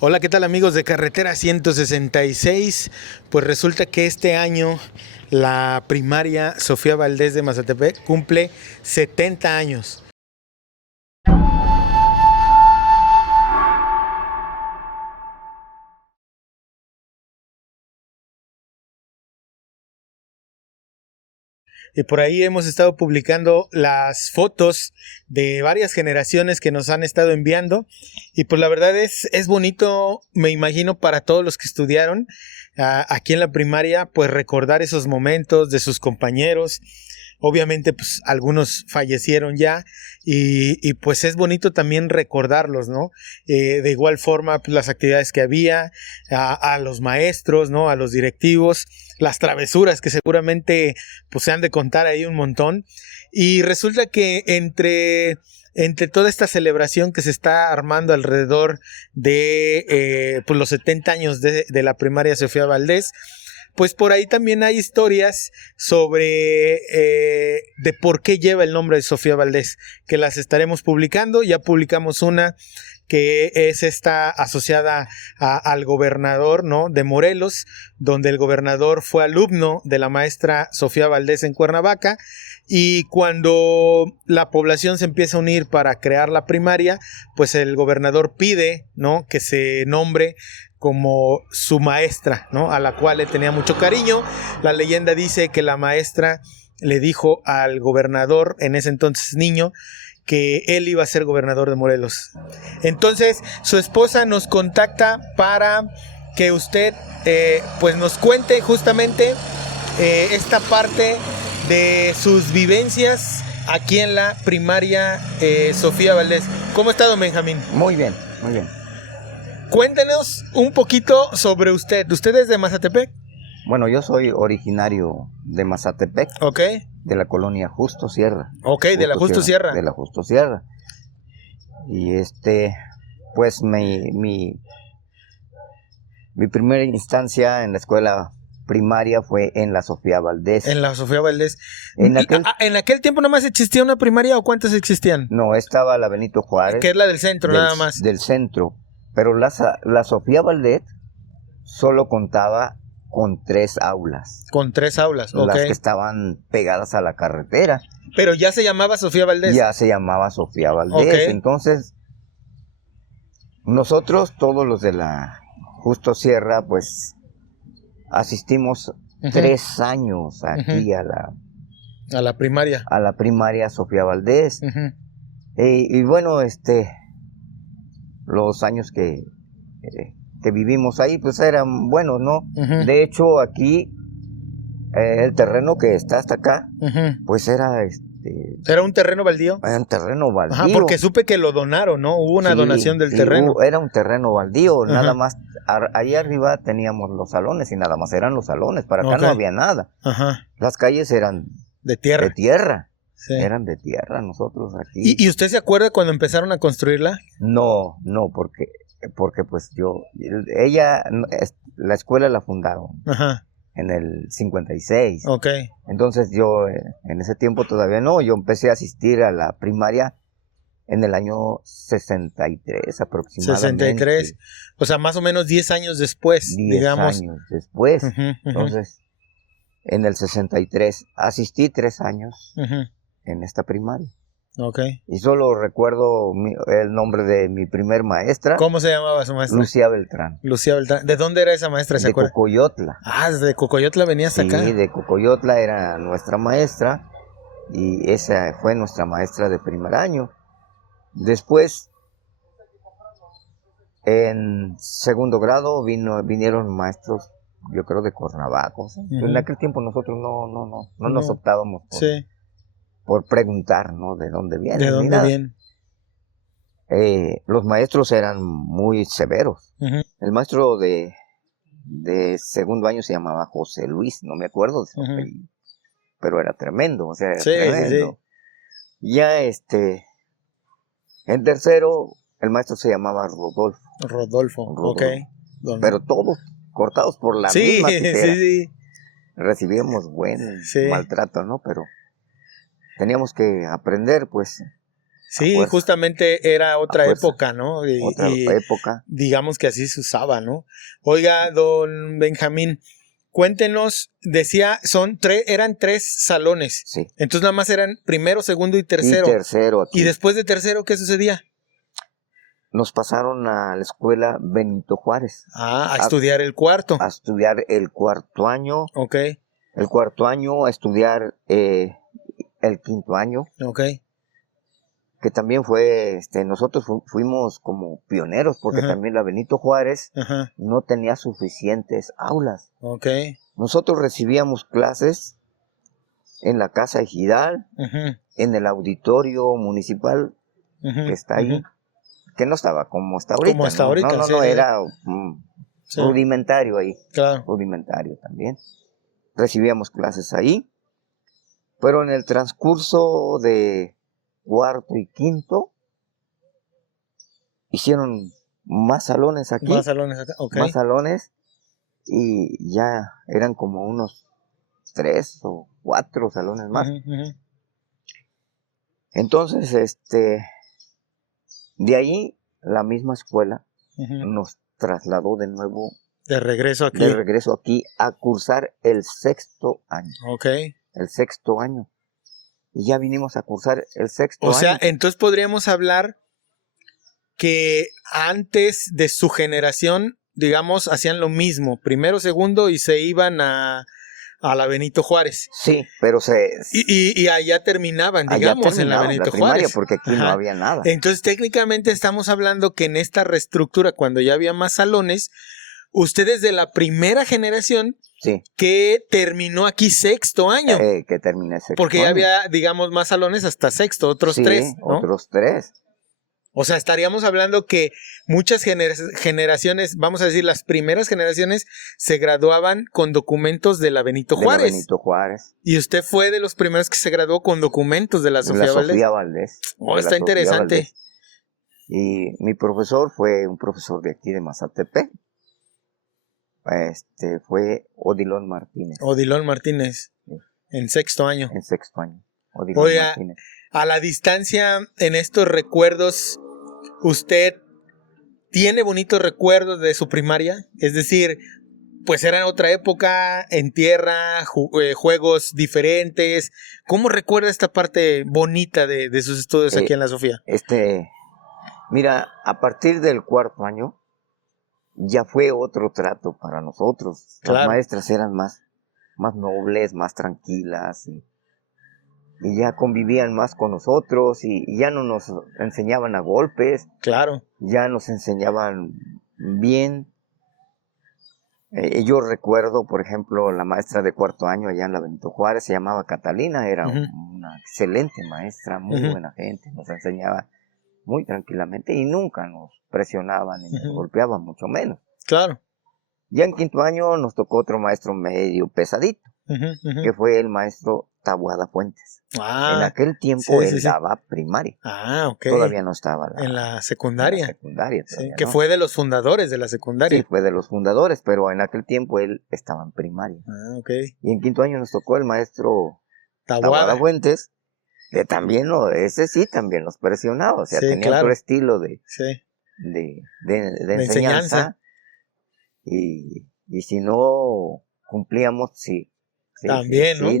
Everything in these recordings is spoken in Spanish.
Hola, ¿qué tal amigos de Carretera 166? Pues resulta que este año la primaria Sofía Valdés de Mazatepec cumple 70 años. Y por ahí hemos estado publicando las fotos de varias generaciones que nos han estado enviando. Y pues la verdad es bonito, me imagino, para todos los que estudiaron aquí en la primaria, pues recordar esos momentos de sus compañeros. Obviamente, pues algunos fallecieron ya y pues es bonito también recordarlos, ¿no? De igual forma, pues, las actividades que había, a los maestros, ¿no? A los directivos, las travesuras que seguramente pues se han de contar ahí un montón. Y resulta que entre toda esta celebración que se está armando alrededor de pues los 70 años de la primaria Sofía Valdés, pues por ahí también hay historias sobre de por qué lleva el nombre de Sofía Valdés, que las estaremos publicando. Ya publicamos una que es esta asociada al gobernador, ¿no?, de Morelos, donde el gobernador fue alumno de la maestra Sofía Valdés en Cuernavaca, y cuando la población se empieza a unir para crear la primaria, pues el gobernador pide, ¿no?, que se nombre como su maestra, ¿no?, a la cual le tenía mucho cariño. La leyenda dice que la maestra le dijo al gobernador, en ese entonces niño, que él iba a ser gobernador de Morelos. Entonces su esposa nos contacta para que usted pues nos cuente justamente esta parte de sus vivencias aquí en la primaria Sofía Valdés. ¿Cómo está, don Benjamín? Muy bien, muy bien. Cuéntenos un poquito sobre usted. ¿Usted es de Mazatepec? Bueno, yo soy originario de Mazatepec. Ok. De la colonia Justo Sierra. Ok, de la Justo Sierra. De la Justo Sierra. Y pues mi primera instancia en la escuela primaria fue en la Sofía Valdés. En la Sofía Valdés. ¿En aquel tiempo nada más existía una primaria o cuántas existían? No, estaba la Benito Juárez. Que es la del centro, nada más. Del centro. Pero la Sofía Valdés solo contaba con 3 aulas. Con 3 aulas, ok. Las que estaban pegadas a la carretera. Pero ya se llamaba Sofía Valdés. Ya se llamaba Sofía Valdés. Okay. Entonces, nosotros, todos los de la Justo Sierra, pues asistimos 3 años aquí a la primaria. A la primaria Sofía Valdés. Y bueno, los años que vivimos ahí, pues eran buenos, ¿no? De hecho, aquí, el terreno que está hasta acá, pues era ¿Era un terreno baldío? Era un terreno baldío. Ajá, porque supe que lo donaron, ¿no? Hubo una donación del terreno. Era un terreno baldío, nada más. Ahí arriba teníamos los salones y nada más eran los salones. Para acá no había nada. Las calles eran de tierra. De tierra. Sí. Eran de tierra nosotros aquí. ¿Y usted se acuerda cuando empezaron a construirla? No, porque pues la escuela la fundaron en el 56. Ok. Entonces yo en ese tiempo todavía no, yo empecé a asistir a la primaria en el año 63 aproximadamente. 63, o sea, más o menos 10 años después, 10 años después. Entonces, en el 63 asistí 3 años en esta primaria. Okay. Y solo recuerdo el nombre de mi primer maestra. ¿Cómo se llamaba su maestra? Lucía Beltrán. Lucía Beltrán. ¿De dónde era esa maestra? ¿Se acuerda? De Cocoyotla. Ah, desde Cocoyotla venía hasta acá. Sí, de Cocoyotla era nuestra maestra y esa fue nuestra maestra de primer año. Después, en segundo grado vinieron maestros, yo creo, de Cuernavaca. En aquel tiempo nosotros no nos optábamos por preguntar, ¿no? ¿De dónde vienen? ¿De dónde vienen? Los maestros eran muy severos. El maestro de segundo año se llamaba José Luis, no me acuerdo de su apellido, pero era tremendo, o sea, era tremendo. Sí. Ya en tercero, el maestro se llamaba Rodolfo. Ok. Pero todos cortados por la misma tijera. Sí. Recibíamos buen maltrato, ¿no? Pero teníamos que aprender, pues, Sí, justamente era otra época, ¿no? Otra época. Digamos que así se usaba, ¿no? Oiga, don Benjamín, cuéntenos, decía, eran 3 salones. Sí. Entonces nada más eran primero, segundo y tercero. Y tercero aquí. ¿Y después de tercero qué sucedía? Nos pasaron a la escuela Benito Juárez. A estudiar el cuarto. A estudiar el cuarto año. Ok. El cuarto año, a estudiar el quinto año. Ok. Que también fue, nosotros fuimos como pioneros, porque también la Benito Juárez no tenía suficientes aulas. Ok. Nosotros recibíamos clases en la Casa Ejidal, en el auditorio municipal que está ahí, que no estaba como está ahorita. Como está ahorita, no, era rudimentario ahí. Claro. Rudimentario también. Recibíamos clases ahí, pero en el transcurso de cuarto y quinto hicieron más salones aquí. Más salones acá, ok. Más salones, y ya eran como unos 3 o 4 salones más. Entonces, de ahí la misma escuela nos trasladó de nuevo. De regreso aquí a cursar el 6º año. Ok. El 6º año. Y ya vinimos a cursar el 6º año. O sea, entonces podríamos hablar que antes de su generación, digamos, hacían lo mismo, primero, segundo, y se iban a la Benito Juárez. Sí, pero y allá terminaban, digamos, en la Benito Juárez. Porque aquí no había nada. Entonces, técnicamente estamos hablando que en esta reestructura, cuando ya había más salones, ustedes de la primera generación que terminó aquí 6º año. Que terminé 6º porque ya año. había, digamos, más salones hasta 6º, otros 3, ¿no? Otros 3. O sea, estaríamos hablando que muchas generaciones, vamos a decir, las primeras generaciones se graduaban con documentos de la Benito Juárez. De la Benito Juárez. Y usted fue de los primeros que se graduó con documentos de la Sofía Valdés. Sofía Valdés. Oh, está interesante. Valdés. Y mi profesor fue un profesor de aquí de Mazatepec. Fue Odilon Martínez. Odilon Martínez. Sí. En 6º año. En 6º año. Odilon Martínez. A la distancia, en estos recuerdos, ¿usted tiene bonitos recuerdos de su primaria? Es decir, pues era otra época, en tierra, juegos diferentes. ¿Cómo recuerda esta parte bonita de sus estudios aquí en la Sofía? Mira, a partir del 4º año, ya fue otro trato para nosotros. Claro. Las maestras eran más nobles, más tranquilas, y ya convivían más con nosotros, y ya no nos enseñaban a golpes. Claro. Ya nos enseñaban bien. Yo recuerdo, por ejemplo, la maestra de 4º año allá en la Benito Juárez, se llamaba Catalina, era una excelente maestra, muy buena gente, nos enseñaba muy tranquilamente y nunca nos presionaban ni nos golpeaban, mucho menos. Claro. Ya en 5º año nos tocó otro maestro medio pesadito, que fue el maestro Taboada Fuentes. En aquel tiempo él daba primaria. Ok. Todavía no estaba en la secundaria. En la secundaria todavía, que fue de los fundadores de la secundaria. Sí, fue de los fundadores, pero en aquel tiempo él estaba en primaria. Ok. Y en 5º año nos tocó el maestro Taboada Fuentes, que también ese sí también nos presionaba, o sea, tenía otro estilo de enseñanza. Y si no cumplíamos, también, ¿no? Sí,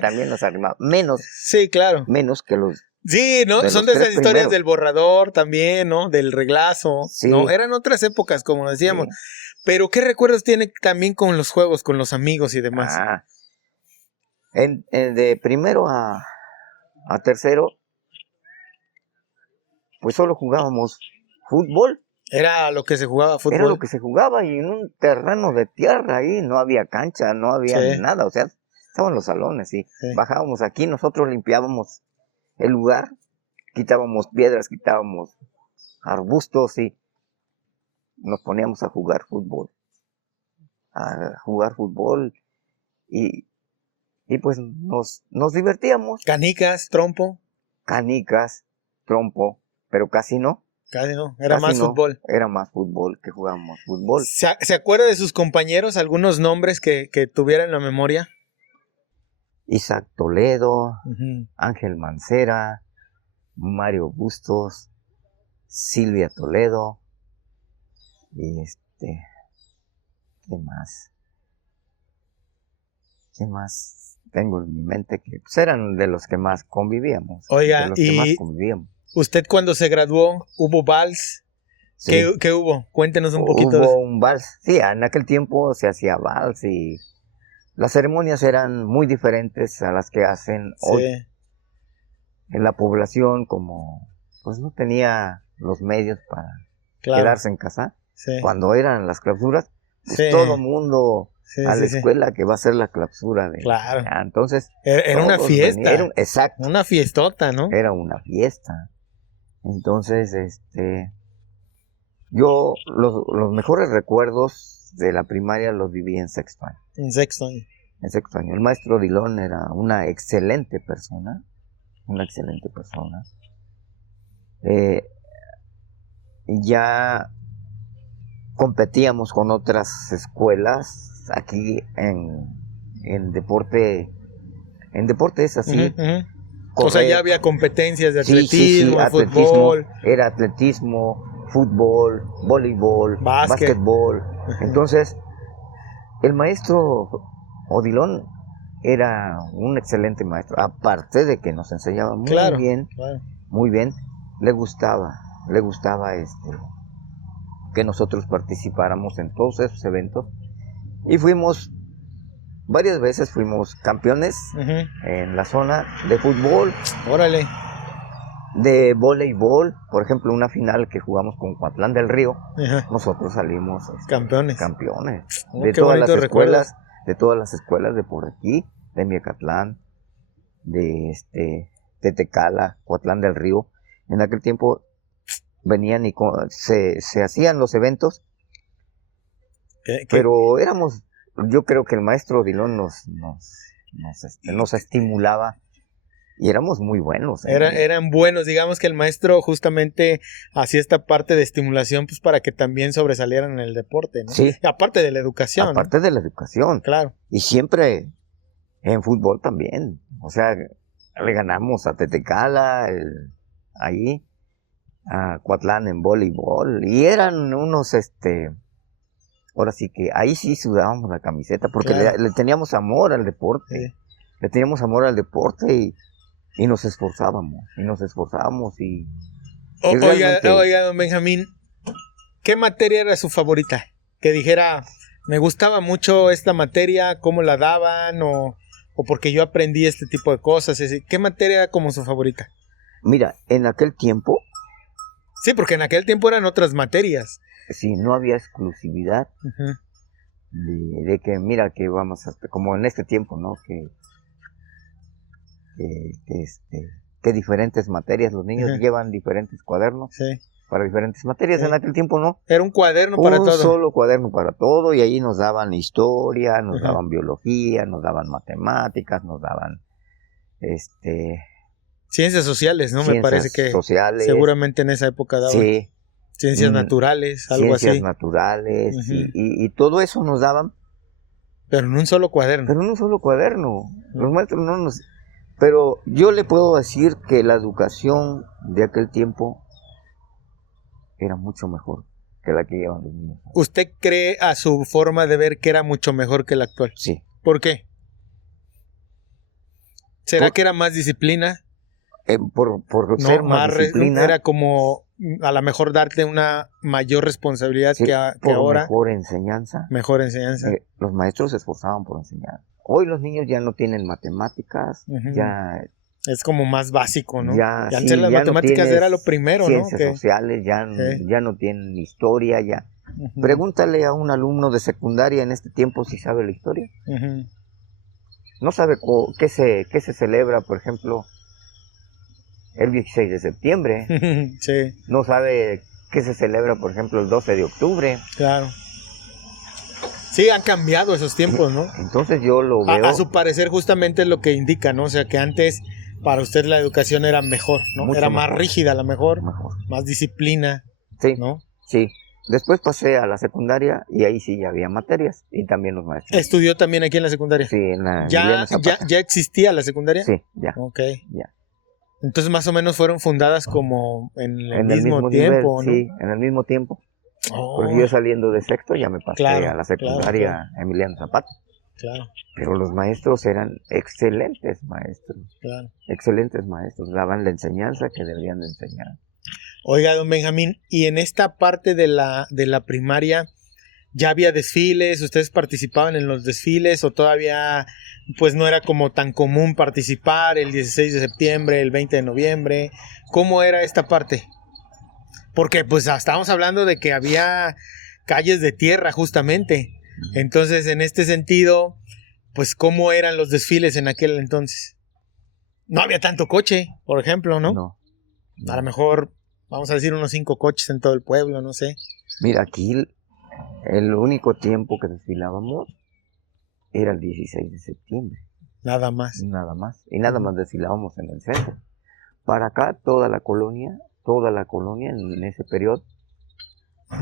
también nos animaba. Menos. Sí, claro. Menos que los. Sí, ¿no? Son de esas historias del borrador también, ¿no? Del reglazo. Sí. ¿No? Eran otras épocas, como decíamos. Sí. Pero, ¿qué recuerdos tiene también con los juegos, con los amigos y demás? De primero a tercero, pues solo jugábamos fútbol. Era lo que se jugaba, fútbol. Era lo que se jugaba, y en un terreno de tierra ahí, no había cancha, no había nada, o sea, estaban los salones, y bajábamos aquí, nosotros limpiábamos el lugar, quitábamos piedras, quitábamos arbustos, y nos poníamos a jugar fútbol. Y pues nos divertíamos. Canicas, trompo. Canicas, trompo, pero casi no. Casi no, era más fútbol. Era más fútbol, que jugábamos fútbol. ¿Se acuerda de sus compañeros, algunos nombres que tuviera en la memoria? Isaac Toledo, Ángel Mancera, Mario Bustos, Silvia Toledo, y ¿qué más? ¿Qué más tengo en mi mente? Que pues, eran de los que más convivíamos. Oiga, de los que más convivíamos. ¿Usted cuando se graduó hubo vals? Sí. ¿Qué hubo? Cuéntenos un poquito. Hubo un vals. Sí, en aquel tiempo se hacía vals y las ceremonias eran muy diferentes a las que hacen hoy. En la población, como pues no tenía los medios para quedarse en casa, cuando eran las clausuras, pues todo mundo a la escuela que va a ser la clausura de... Claro. Entonces... Era una fiesta. Exacto. Una fiestota, ¿no? Era una fiesta. Entonces, yo los mejores recuerdos de la primaria los viví en sexto año. En sexto año. En sexto año. El maestro Dilón era una excelente persona. Una excelente persona. Ya competíamos con otras escuelas aquí en deporte. En deporte es así. O sea, ya había competencias de atletismo, fútbol. Era atletismo, fútbol, voleibol, básquetbol. Entonces, el maestro Odilon era un excelente maestro. Aparte de que nos enseñaba muy bien, le gustaba que nosotros participáramos en todos esos eventos. Y varias veces fuimos campeones en la zona de fútbol. Órale. De voleibol, por ejemplo, una final que jugamos con Coatlán del Río, nosotros salimos campeones. De todas las escuelas, de por aquí, de Miacatlán, de Tetecala, Coatlán del Río. En aquel tiempo venían y se hacían los eventos, pero yo creo que el maestro Dilón nos estimulaba y éramos muy buenos. Eran buenos, digamos que el maestro justamente hacía esta parte de estimulación pues para que también sobresalieran en el deporte, ¿no? Sí. Aparte de la educación. Aparte de la educación. Claro. Y siempre en fútbol también. O sea, le ganamos a Tetecala, ahí, a Coatlán en voleibol. Y eran unos, ahora sí que ahí sí sudábamos la camiseta porque le teníamos amor al deporte. Sí. Le teníamos amor al deporte y nos esforzábamos. Oiga, don Benjamín, ¿qué materia era su favorita? Que dijera, me gustaba mucho esta materia, cómo la daban o porque yo aprendí este tipo de cosas. ¿Qué materia era como su favorita? Mira, en aquel tiempo... Sí, porque en aquel tiempo eran otras materias. Sí, no había exclusividad de que, mira, que vamos como en este tiempo, ¿no? Que diferentes materias, los niños llevan diferentes cuadernos para diferentes materias. En aquel tiempo no. Era un cuaderno para todo. Un solo cuaderno para todo, y ahí nos daban historia, nos daban biología, nos daban matemáticas, nos daban ciencias sociales, ¿no? Me parece que sociales. Seguramente en esa época daban. Sí. Ciencias naturales, algo así. Ciencias naturales, y todo eso nos daban. Pero en un solo cuaderno. Los maestros no nos... Pero yo le puedo decir que la educación de aquel tiempo era mucho mejor que la que llevan los niños. ¿Usted cree a su forma de ver que era mucho mejor que la actual? Sí. ¿Por qué? ¿Será que era más disciplina? Por ser más disciplina. Era como a lo mejor darte una mayor responsabilidad que ahora. Mejor enseñanza. Los maestros se esforzaban por enseñar. Hoy los niños ya no tienen matemáticas, ya... Es como más básico, ¿no? Antes las matemáticas era lo primero, ciencias sociales, ya no tienen historia, ya. Pregúntale a un alumno de secundaria en este tiempo si sabe la historia. No sabe qué se celebra, por ejemplo, el 16 de septiembre. No sabe qué se celebra, por ejemplo, el 12 de octubre. Claro. Sí, han cambiado esos tiempos, ¿no? Entonces yo lo veo... A su parecer justamente es lo que indica, ¿no? O sea, que antes para usted la educación era mejor, ¿no? Mucho era mejor. Más rígida a lo mejor, más disciplina, sí, ¿no? Sí. Después pasé a la secundaria y ahí sí ya había materias y también los maestros. ¿Estudió también aquí en la secundaria? Sí, en la... ¿Ya existía la secundaria? Sí, ya. Ok. Ya. Entonces más o menos fueron fundadas como en el En mismo tiempo, nivel, ¿no? sí, en el mismo tiempo. Oh, Porque yo saliendo de sexto ya me pasé claro, a la secundaria claro. Emiliano Zapata. Claro, Pero los maestros eran excelentes maestros. claro. Excelentes maestros. Daban la enseñanza que deberían de enseñar. Oiga, don Benjamín, y en esta parte de la primaria, ¿ya había desfiles? ¿Ustedes participaban en los desfiles o todavía pues no era como tan común participar el 16 de septiembre, el 20 de noviembre? ¿Cómo era esta parte? Porque pues estábamos hablando de que había calles de tierra justamente. Entonces, en este sentido, pues ¿cómo eran los desfiles en aquel entonces? No había tanto coche, por ejemplo, ¿no? No. A lo mejor, vamos a decir, unos 5 coches en todo el pueblo, no sé. Mira, aquí el único tiempo que desfilábamos era el 16 de septiembre. Nada más. Nada más. Y nada más desfilábamos en el centro. Para acá, toda la colonia en ese periodo.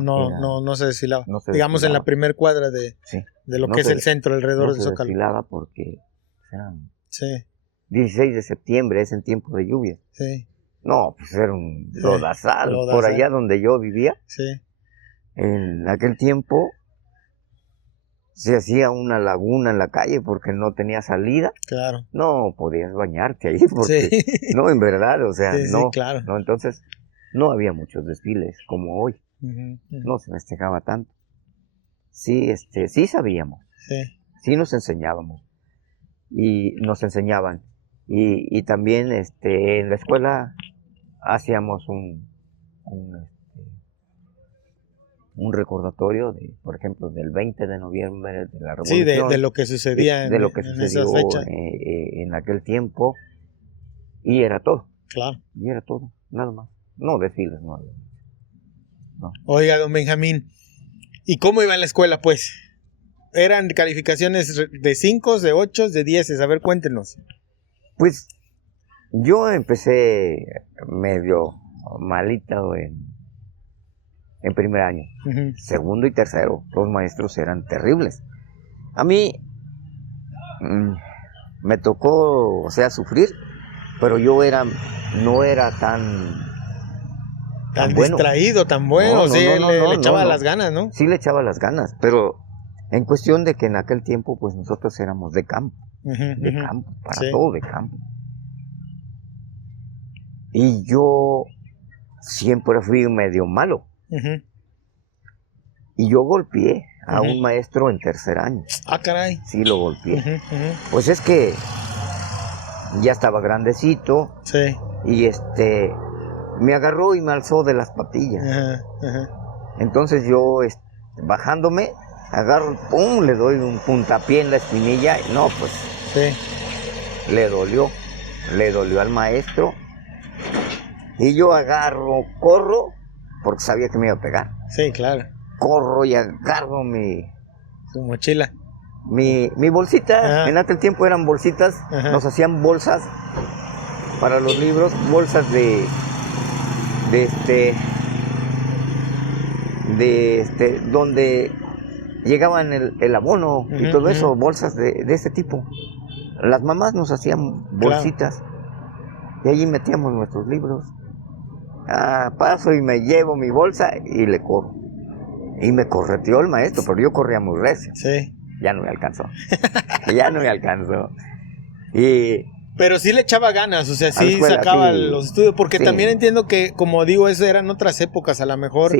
No se desfilaba. No se Digamos desfilaba. en la primer cuadra de lo que es el centro, alrededor del Zócalo. No se desfilaba porque eran 16 de septiembre, es en tiempo de lluvia. Sí. No, pues era un lodazal. Por allá donde yo vivía, en aquel tiempo se hacía una laguna en la calle porque no tenía salida. Claro. No podías bañarte ahí porque no, en verdad, o sea, no, claro. no, entonces no había muchos desfiles como hoy. No se festejaba tanto. Sí, sí sabíamos. Sí nos enseñábamos. Y nos enseñaban. Y también en la escuela hacíamos un recordatorio por ejemplo, del 20 de noviembre de la Revolución. Sí, de lo que sucedía de lo que sucedió esa fecha. En aquel tiempo. Y era todo. Claro. Y era todo, nada más. No desfiles, no había. No. Oiga, don Benjamín, ¿y cómo iba en la escuela, pues? ¿Eran calificaciones de 5, de 8, de 10? A ver, cuéntenos. Pues yo empecé medio malito en primer año. Segundo y tercero, los maestros eran terribles. A mí me tocó, o sea, sufrir, pero yo no era tan bueno. Distraído, tan bueno, le echaba las ganas, ¿no? Sí le echaba las ganas, pero en cuestión de que en aquel tiempo, pues nosotros éramos de campo, campo, para todo de campo. Y yo siempre fui medio malo. Y yo golpeé a un maestro en tercer año. Ah, caray. Sí, lo golpeé. Pues es que ya estaba grandecito. Sí. Y me agarró y me alzó de las patillas. Entonces yo, bajándome, agarro, pum, le doy un puntapié en la espinilla. Y no, pues, le dolió al maestro. Y yo agarro, corro, porque sabía que me iba a pegar. Sí, claro. Corro y agarro su mochila. Mi bolsita. En aquel tiempo eran bolsitas. Nos hacían bolsas para los libros, bolsas donde llegaban el abono y todo eso, bolsas de ese tipo. Las mamás nos hacían bolsitas. Y allí metíamos nuestros libros. Paso y me llevo mi bolsa y le corro. Y me correteó el maestro, pero yo corría muy recio. Sí. Ya no me alcanzó. Pero sí le echaba ganas, o sea, sí escuela, sacaba los estudios, porque también entiendo que, como digo, eso eran otras épocas, a lo mejor,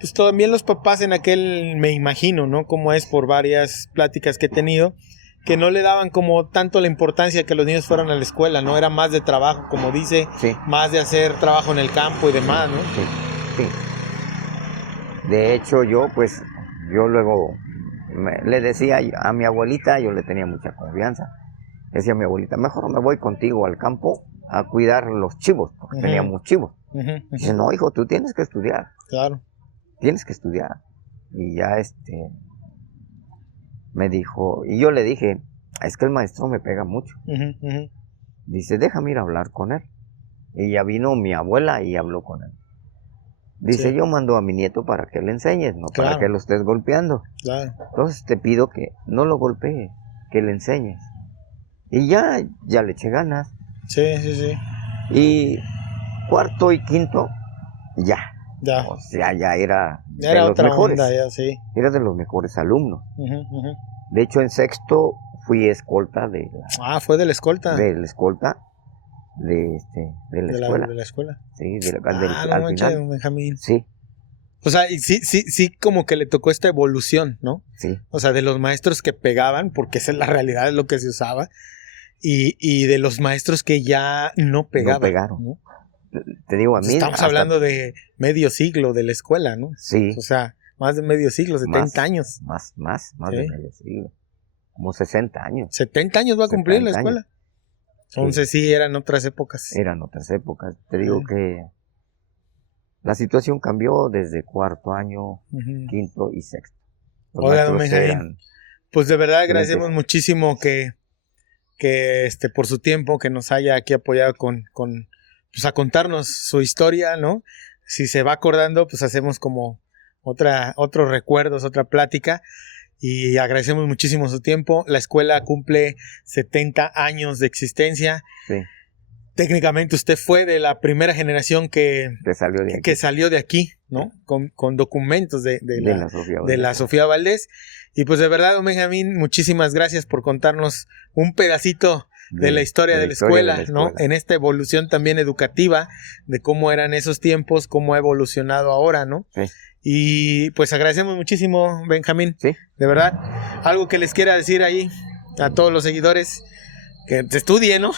pues también los papás en aquel, me imagino, ¿no? Como es por varias pláticas que he tenido, que no le daban como tanto la importancia que los niños fueran a la escuela, ¿no? Era más de trabajo, como dice, más de hacer trabajo en el campo y demás, ¿no? Sí. De hecho, yo luego le decía a mi abuelita, yo le tenía mucha confianza. Decía mi abuelita, mejor me voy contigo al campo a cuidar los chivos, porque teníamos chivos. Dice, no, hijo, tú tienes que estudiar. Claro. Tienes que estudiar. Y ya me dijo, y yo le dije, es que el maestro me pega mucho. Dice, déjame ir a hablar con él. Y ya vino mi abuela y habló con él. Dice, yo mando a mi nieto para que le enseñes, no para que lo estés golpeando. Claro. Entonces te pido que no lo golpees, que le enseñes. Y ya le eché ganas. Sí. Y cuarto y quinto, ya. Ya. O sea, ya era Ya de era los otra mejores. onda, ya, sí. Era de los mejores alumnos. Ujú, ujú. De hecho, en sexto fui escolta de Fue de la escolta. de la escolta de la escuela. De la escuela. Sí, No al manches, final. Benjamín. Sí, O sea, y sí, como que le tocó esta evolución, ¿no? sí. O sea, de los maestros que pegaban, porque esa es la realidad, es lo que se usaba, y de los maestros que ya no pegaban. No pegaron. ¿no? Te digo, a mí. Estamos hablando de medio siglo de la escuela, ¿no? Sí. O sea, más de medio siglo, 70 años. Más Sí. de medio siglo. Como 60 años. 70 años va a cumplir la 70 escuela. Entonces sí, eran otras épocas. Eran otras épocas. Te digo que la situación cambió desde cuarto año, Ujú. quinto y sexto. Los Oiga, don maestros Benjamín, pues de verdad agradecemos excelentes. muchísimo que por su tiempo, que nos haya aquí apoyado con pues a contarnos su historia, ¿no? Si se va acordando, pues hacemos como otros recuerdos, otra plática. Y agradecemos muchísimo su tiempo. La escuela cumple 70 años de existencia. Sí, Técnicamente usted fue de la primera generación que salió de aquí, ¿no? Con documentos de la Sofía Valdés. Y pues de verdad, don Benjamín, muchísimas gracias por contarnos un pedacito de la historia de la escuela, ¿no? En esta evolución también educativa de cómo eran esos tiempos, cómo ha evolucionado ahora, ¿no? Sí. Y pues agradecemos muchísimo, Benjamín. Sí. De verdad. Algo que les quiera decir ahí a todos los seguidores, que se estudien, ¿no?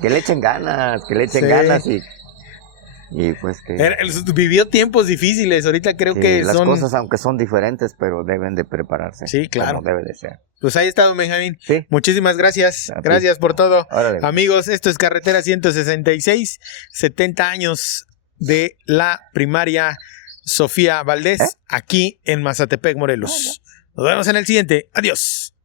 Que le echen ganas, Sí. ganas y pues que vivió tiempos difíciles, ahorita creo que las son cosas, aunque son diferentes, pero deben de prepararse. Sí, claro. Como debe de ser. Pues ahí está, don Benjamín. Sí. Muchísimas gracias. Gracias por todo. Órale. Amigos, esto es Carretera 166, 70 años de la primaria Sofía Valdés, aquí en Mazatepec, Morelos. Nos vemos en el siguiente. Adiós.